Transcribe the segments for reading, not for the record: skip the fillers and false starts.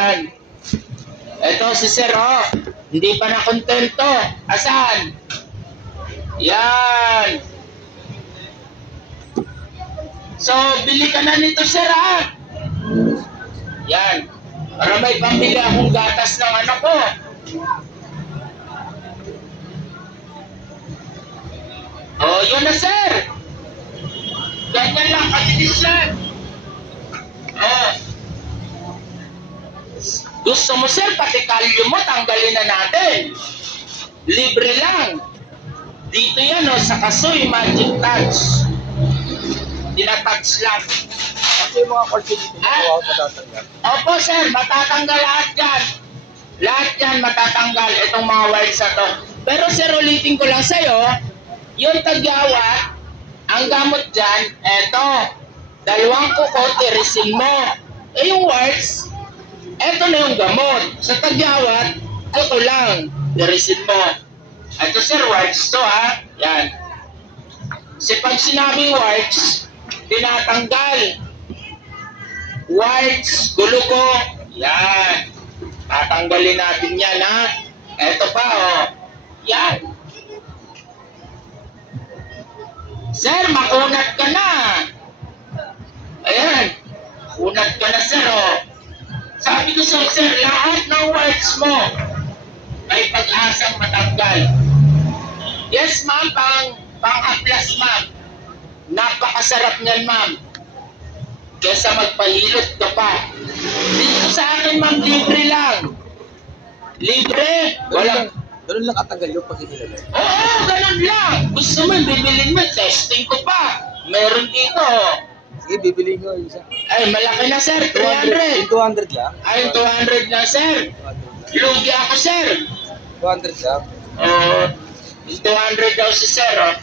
Yan. Ito si Sir, oh. Hindi pa nakontento. Asan? Yan. So, bili ka na nito, Sir, ha? Yan. Para may pambili akong gatas ng anak ko. Oh, yun na, Sir. Ganyan lang, kalinis yan. Oh. Gusto mo, Sir, pati kalyo mo, tanggalin na natin. Libre lang. Dito yan, oh, sa Kasoy Magic Touch. Tinatouch lang. Kasi yung mga kwarto dito, matatanggal. Opo, Sir, matatanggal lahat yan. Lahat yan matatanggal, itong mga wires na to. Pero, Sir, ulitin ko lang sa'yo, yung tagyawat, ang gamot dyan, eto, 2 kuko, tirisin mo. Eh, yung wires, eto na yung gamot. Sa tagyawat, kuko lang, tirisin mo. Eto, Sir, wires to, ha? Yan. Kasi pag sinabing wires, tinatanggal. Wires, gulo ko, yan. Tatanggalin natin yan, ha? Eto pa, oh. Yan. Sir, makunat ka na. Ayan. Kunat ka na, Sir, oh. Sabi ko sa Sir, lahat ng wires mo may pag-asang matanggal. Yes, ma'am, pang-haplas, ma'am. Napakasarap niyan, ma'am. Kesa magpahilot ka pa. Dito sa akin, ma'am, libre lang. Libre. Walang... Ganun lang katagal yung pag inilalagay. Oo, ganun lang. Gusto mo, bibilin mo, testing ko pa. Meron dito. Sige, bibili nyo isa. Ay, malaki na, Sir. 300. 200 lang? Ay, 200 na, Sir. Lugi ako, Sir. 200 lang? Oo. 200 daw si Sir, oh.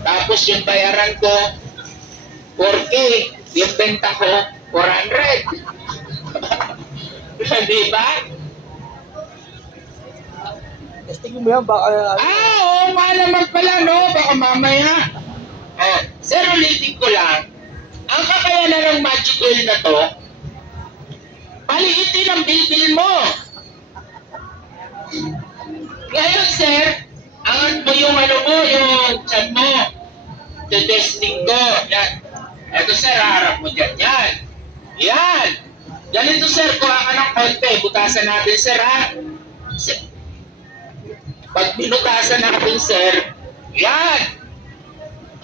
Tapos yung bayaran ko, 4K. Yung benta ko, 400. Di ba? Testing mo yan, baka... Oo nga naman pala, no? Baka mamaya. Oh, Sir, ulitin ko lang. Ang kakayanan ng magic oil na to, paliitin ang bilbil mo. Ngayon, Sir, angat mo yung ano mo, yung chan mo. Testing ko. Yan. Ito, Sir, harap mo dyan. Yan. Yan. Ganito, Sir, kuha ka ng konti. Butasan natin, Sir, ha? Sir. Pag binutasan natin, Sir, yan.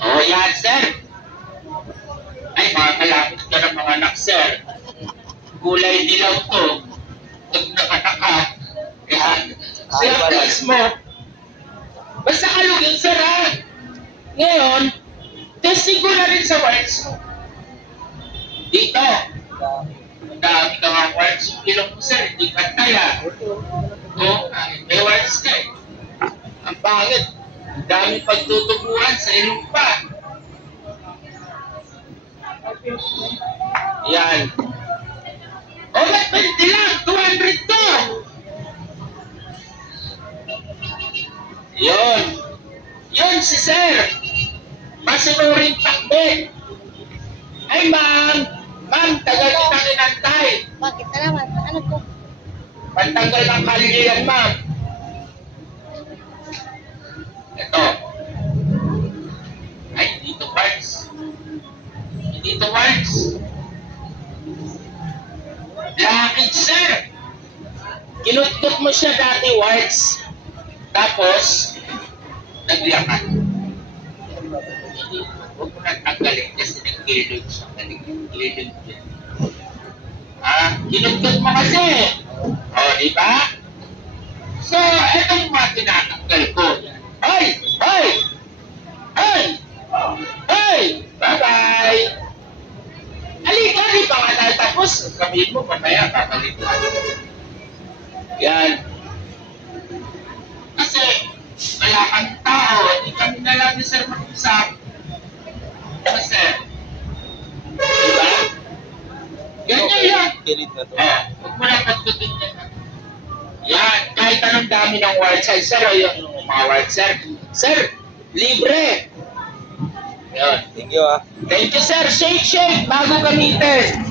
Oh, yan, Sir. Ay, makakalapit ka ng mga anak, Sir. Kulay dilaw to. Pag nakataka. Yan. Sir, plus mo. Basta kalugin, Sir, ha? Ngayon, testing ko na rin sa wires mo. Dito. Dami ka mga wires yung ilong mo, Sir. Hindi pantay, ha? Oo, may wires ka, eh. Ang pangit. Daming pagtutubuhan sa ilong pa. Yan. O, ba't 20 lang? 200 to! Yun. Yun si Sir. Masunurin takbit. Ay, ma'am. Ma'am, tagal kitang inantay. Bakit? Salamat. Ano po? Pantanggal ng kalye yan, ma'am. Ito. Ay, dito parts. Dito parts. Lakid, Sir. Kinutkot mo siya dati, warts. Tapos, naglakad. Huwag mo nang tanggalin kasi nag-kilod siya. Nag-kilod siya. Kinutkot mo kasi. O, di ba? So, etong mga tinatanggal ko. Ay! Ay! Ay! Ay! Bye-bye! Halika, di pa nga tayo tapos. Sabihin mo, mamaya, babalik ko. Yan. Kasi, wala kang tao. Di kami na lang ni Sir mag-usap. Kasi, diba? Ganyan yan. Kilit na to. Huwag mo na pagtutin yan. Yan, kahit anong dami ng wire size, Sir, o yung mga wire, Sir. Sir, libre. Yan. Thank you, Thank you, Sir. Shake, shake, bago gamitin.